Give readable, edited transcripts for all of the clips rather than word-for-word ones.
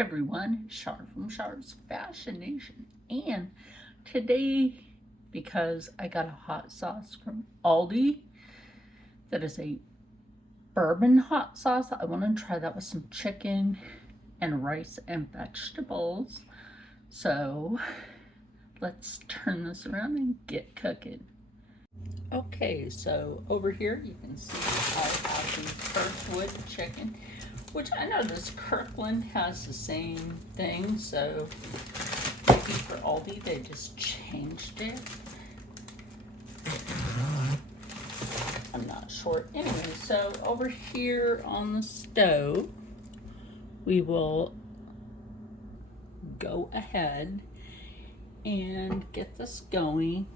Everyone, Char from Char's Fashion Nation. And today, because I got a hot sauce from Aldi that is a bourbon hot sauce, I want to try that with some chicken and rice and vegetables. So let's turn this around and get cooking. Okay, so over here you can see I have the Kirkwood chicken, which I noticed Kirkland has the same thing, so maybe for Aldi they just changed it. I'm not sure. Anyway, so over here on the stove, we will go ahead and get this going.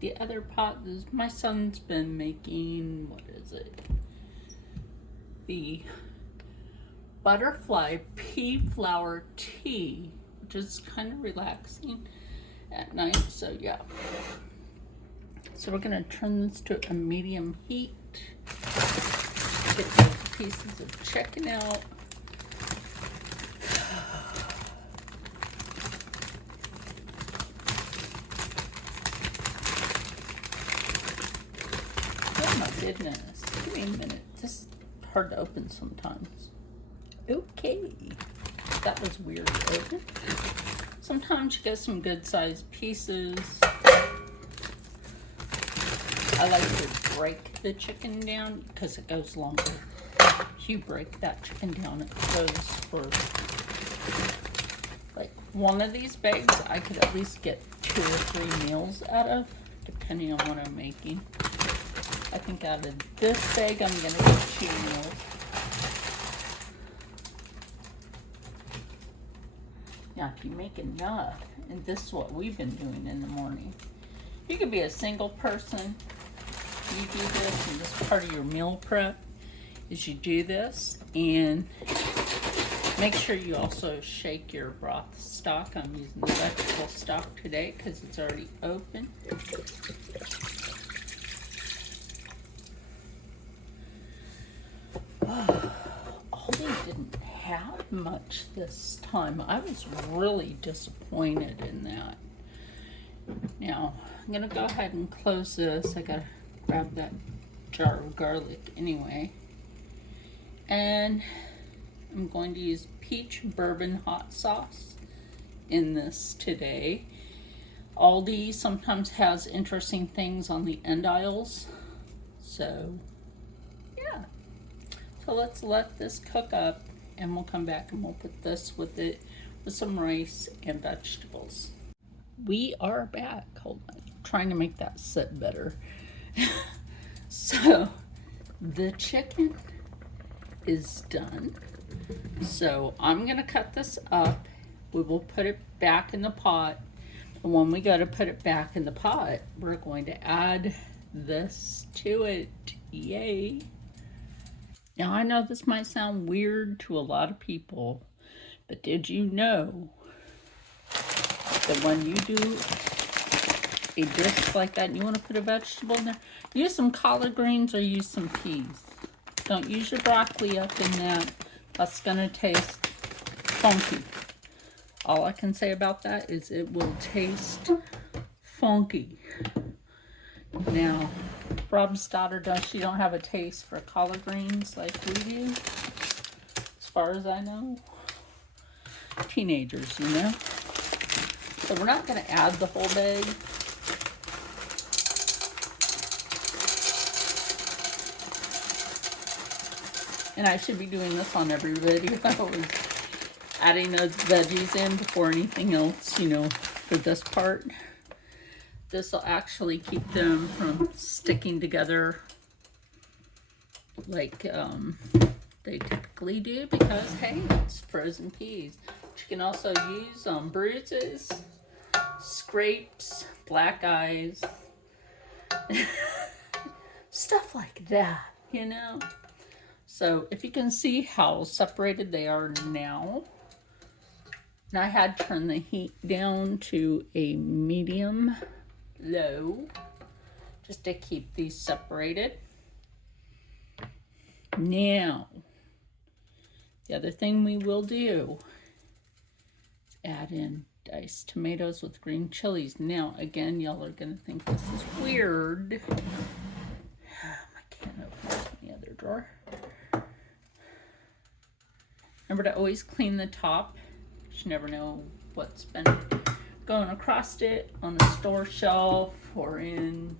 The other pot is my son's been making, what is it? The butterfly pea flower tea, which is kind of relaxing at night. So yeah. So we're gonna turn this to a medium heat. Get those pieces of chicken out. Oh my goodness, give me a minute. This is hard to open sometimes. Okay, that was weird to open. Sometimes you get some good sized pieces. I like to break the chicken down because it goes longer. If you break that chicken down, it goes for like one of these bags. I could at least get 2 or 3 meals out of, depending on what I'm making. I think out of this bag, I'm gonna get 2 meals. Now, if you make enough, and this is what we've been doing in the morning, you could be a single person. You do this, and this part of your meal prep is you do this, and make sure you also shake your broth stock. I'm using the vegetable stock today because it's already open. Aldi didn't have much this time. I was really disappointed in that. Now, I'm gonna go ahead and close this. I gotta grab that jar of garlic anyway. And I'm going to use peach bourbon hot sauce in this today. Aldi sometimes has interesting things on the end aisles. So, yeah. So let's let this cook up and we'll come back and we'll put this with it with some rice and vegetables. We are back. Hold on. Trying to make that sit better. So the chicken is done. So I'm going to cut this up. We will put it back in the pot. And when we go to put it back in the pot, we're going to add this to it. Yay. Now I know this might sound weird to a lot of people, but did you know that when you do a dish like that and you want to put a vegetable in there, use some collard greens or use some peas. Don't use your broccoli up in that. That's going to taste funky. All I can say about that is it will taste funky. Now, Rob's daughter she don't have a taste for collard greens like we do, as far as I know. Teenagers, you know. So we're not going to add the whole bag. And I should be doing this on every video. I was adding those veggies in before anything else, you know, for this part. This will actually keep them from sticking together like they typically do because, hey, it's frozen peas. But you can also use bruises, scrapes, black eyes, stuff like that, you know. So if you can see how separated they are now, and I had turned the heat down to a medium low just to keep these separated. Now, the other thing we will do add in diced tomatoes with green chilies. Now, again, y'all are going to think this is weird. I can't open it in the other drawer. Remember to always clean the top. You never know what's been going across it on a store shelf or in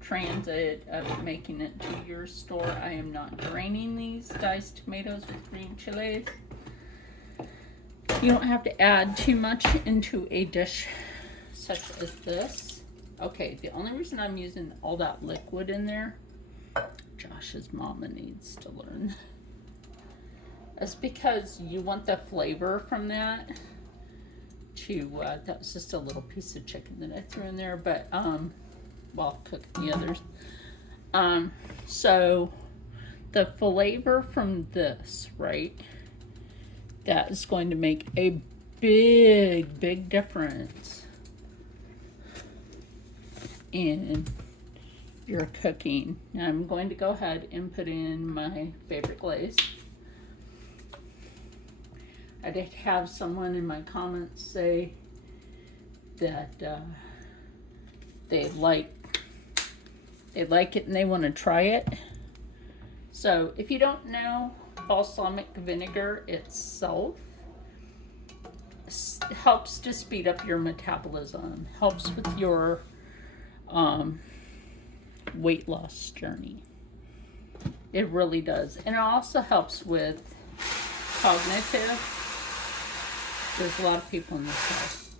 transit of making it to your store. I am not draining these diced tomatoes with green chilies. You don't have to add too much into a dish such as this. Okay, the only reason I'm using all that liquid in there, Josh's mama needs to learn, is because you want the flavor from that to, that was just a little piece of chicken that I threw in there, but, while cooking the others. So the flavor from this, right, that is going to make a big difference in your cooking. Now I'm going to go ahead and put in my favorite glaze. I did have someone in my comments say that they like it and they want to try it. So if you don't know, balsamic vinegar itself helps to speed up your metabolism, helps with your weight loss journey. It really does. And it also helps with cognitive. There's a lot of people in this house.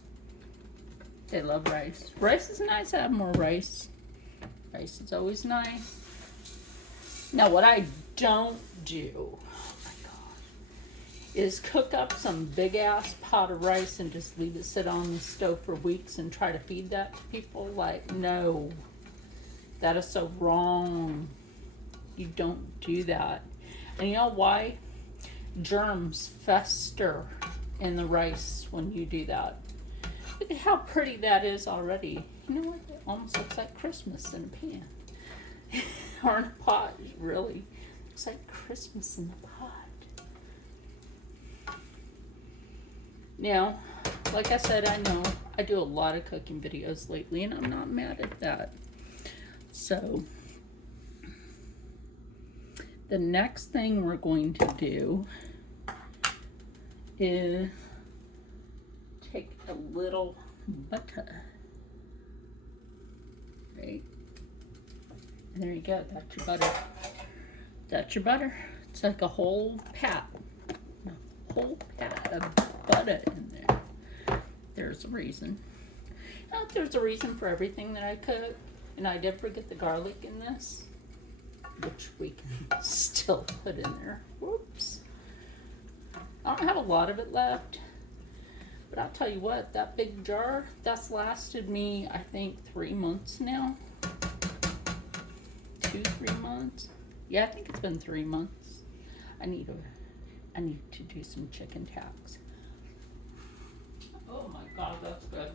They love rice. Rice is nice. I have more rice. Rice is always nice. Now what I don't do, oh my God, is cook up some big ass pot of rice and just leave it sit on the stove for weeks and try to feed that to people. Like, no, that is so wrong. You don't do that. And you know why? Germs fester in the rice when you do that. Look at how pretty that is already. You know what? It almost looks like Christmas in a pan. Or in a pot, really. Looks like Christmas in the pot. Now, like I said, I know I do a lot of cooking videos lately, and I'm not mad at that. So, the next thing we're going to do is take a little butter, right? And there you go, that's your butter. That's your butter. It's like a whole pat of butter in there. There's a reason. Now, there's a reason for everything that I cook, and I did forget the garlic in this, which we can still put in there. Whoops. I don't have a lot of it left, but I'll tell you what, that big jar, that's lasted me, I think, 3 months now. 2-3 months. Yeah, I think it's been 3 months. I need to do some chicken tacks. Oh my God, that's good.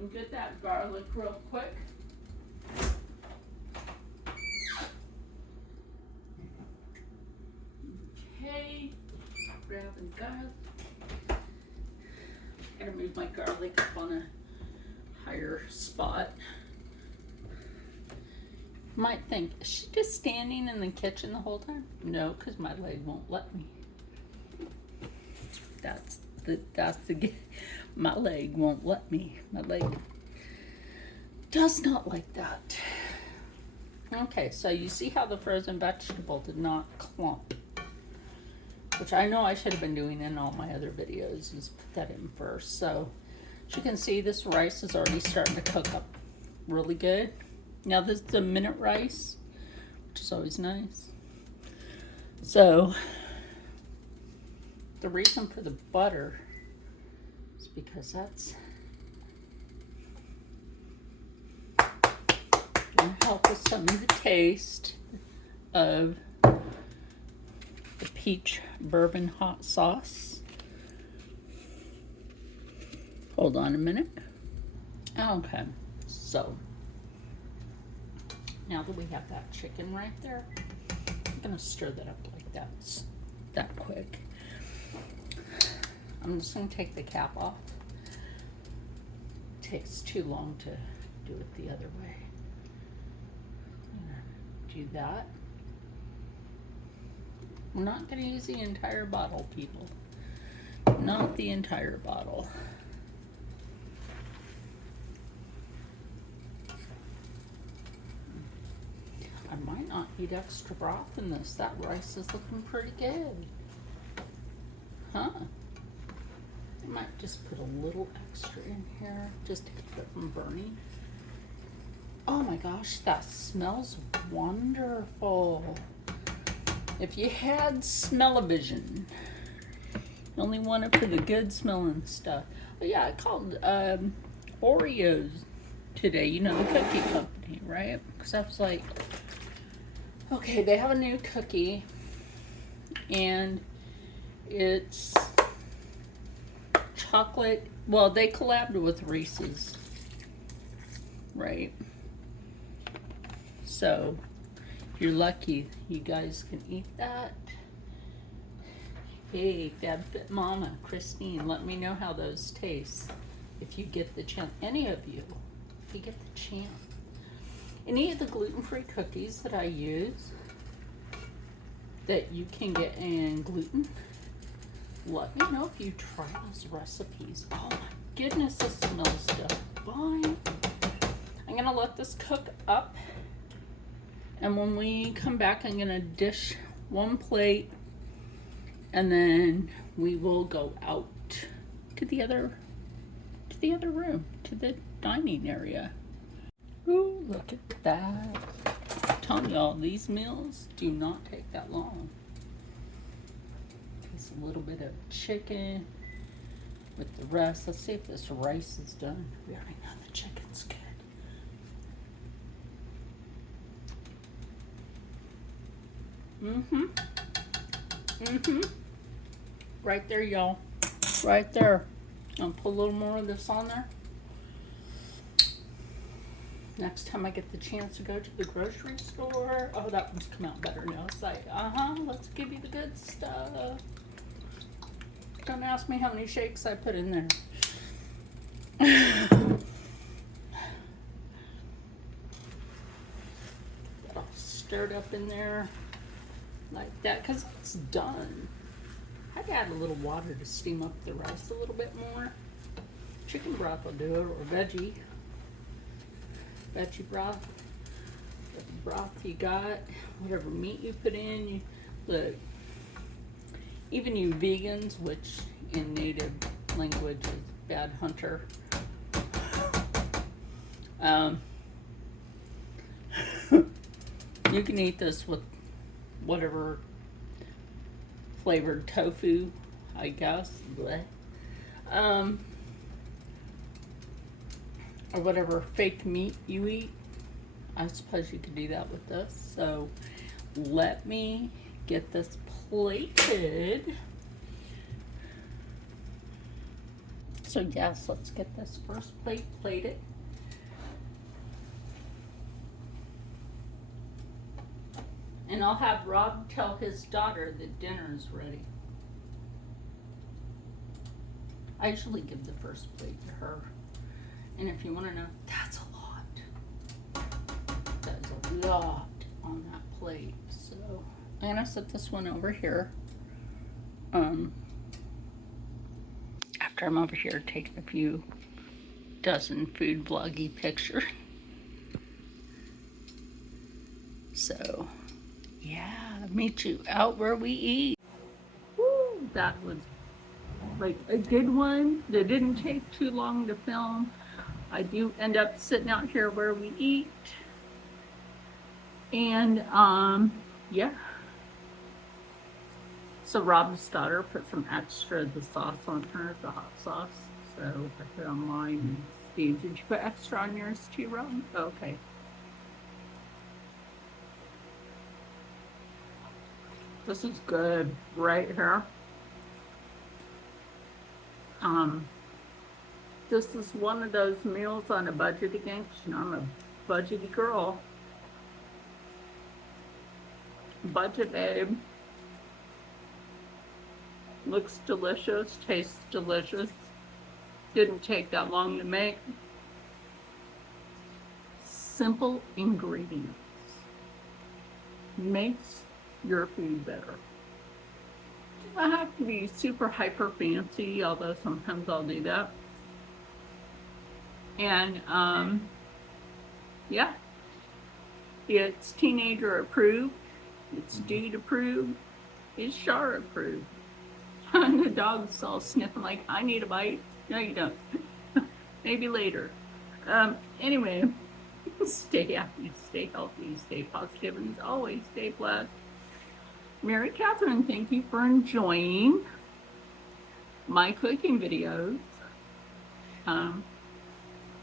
And get that garlic real quick. Okay, grabbing garlic. Gotta move my garlic up on a higher spot. Might think, is she just standing in the kitchen the whole time? No, because my leg won't let me. That's the my leg won't let me. My leg does not like that. Okay, so you see how the frozen vegetable did not clump, which I know I should have been doing in all my other videos, is put that in first. So as you can see, this rice is already starting to cook up really good. Now this is a minute rice, which is always nice. So the reason for the butter is because that's going to help with some of the taste of the peach bourbon hot sauce. Hold on a minute. Okay, so now that we have that chicken right there, I'm gonna stir that up like that quick. I'm just gonna take the cap off. It takes too long to do it the other way. Do that. We're not gonna use the entire bottle, people. Not the entire bottle. I might not need extra broth in this. That rice is looking pretty good. Huh? I might just put a little extra in here just to keep it from burning. Oh my gosh, that smells wonderful. If you had smell-o-vision, you only want it for the good smelling stuff. Oh yeah, I called Oreos today, you know, the cookie company, right? Because I was like, okay, they have a new cookie, and it's chocolate. Well, they collabed with Reese's, right? So, if you're lucky, you guys can eat that. Hey, FabFit Mama, Christine, let me know how those taste. If you get the chance, any of you, if you get the chance. Any of the gluten-free cookies that I use that you can get in gluten, let me know if you try those recipes. Oh my goodness, this smells divine. I'm gonna let this cook up, and when we come back, I'm gonna dish one plate, and then we will go out to the other room, to the dining area. Ooh, look at that. I'm telling y'all, these meals do not take that long. Just a little bit of chicken with the rest. Let's see if this rice is done. We already know the chicken's good. Right there, y'all. Right there. I'll put a little more of this on there. Next time I get the chance to go to the grocery store. Oh, that one's come out better now. It's like, let's give you the good stuff. Don't ask me how many shakes I put in there. Get all stirred up in there like that, because it's done. I'd add a little water to steam up the rice a little bit more. Chicken broth will do it, or veggie broth. Whatever broth you got, whatever meat you put in. Look, even you vegans, which in native language is bad hunter, you can eat this with whatever flavored tofu, I guess. Blech. Or whatever fake meat you eat. I suppose you could do that with this. So let me get this plated. So yes, let's get this first plate plated. And I'll have Rob tell his daughter that dinner's ready. I usually give the first plate to her. And if you want to know, that's a lot. That's a lot on that plate. So I'm gonna set this one over here. After I'm over here taking a few dozen food vloggy pictures. So yeah, meet you out where we eat. Woo, that was like a good one that didn't take too long to film. I do end up sitting out here where we eat. And yeah. So Rob's daughter put some extra of the sauce on her, the hot sauce. So I put on mine. And Steve, did you put extra on yours too, Rob? Okay. This is good right here. This is one of those meals on a budget again, because you know I'm a budgety girl. Budget babe. Looks delicious, tastes delicious. Didn't take that long to make. Simple ingredients makes your food better. Doesn't have to be super hyper fancy, although sometimes I'll do that. And yeah, it's teenager approved, it's dude approved, it's Char approved. And the dog's all sniffing like, I need a bite. No, you don't. Maybe later. Anyway, stay happy, stay healthy, stay positive, and as always, stay blessed. Mary Catherine, thank you for enjoying my cooking videos.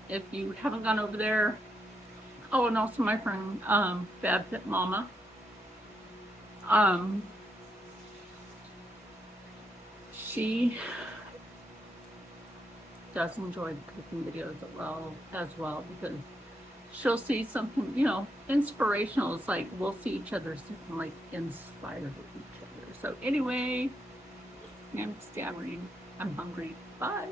If you haven't gone over there, oh, and also my friend Bad Fit Mama. She does enjoy the cooking videos as well because she'll see something, you know, inspirational. It's like we'll see each other something like inspired with each other. So anyway, I'm stammering. I'm hungry. Bye.